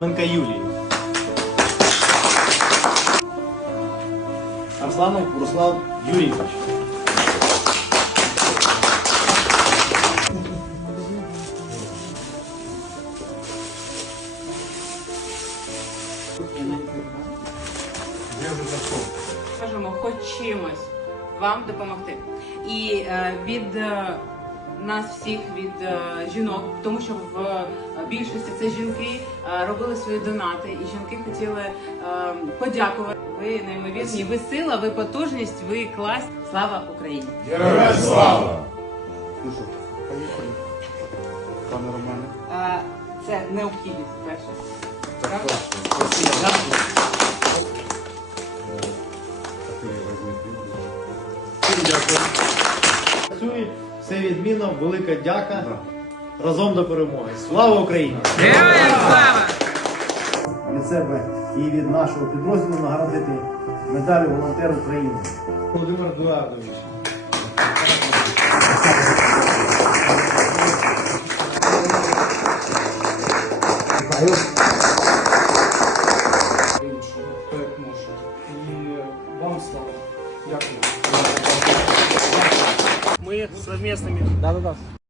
Юлії. Арсланов Руслан Юрійович. Можемо хоч чимось вам допомогти. І е, від е, нас всіх, від е, жінок, тому що в е, більшості це жінки е, робили свої донати, і жінки хотіли подякувати. Ви неймовірні, ви сила, ви потужність, ви клас. Слава Україні! Героям слава! Ну що, поїхали. Пане Романе. Це необхідність перше. Правда? Працює, все відмінно, велика дяка. Разом до перемоги. Слава Україні! від себе і від нашого підрозділу наградити медалю волонтер України. Володимир хто як може. І вам слава. Дякую. Мы совместными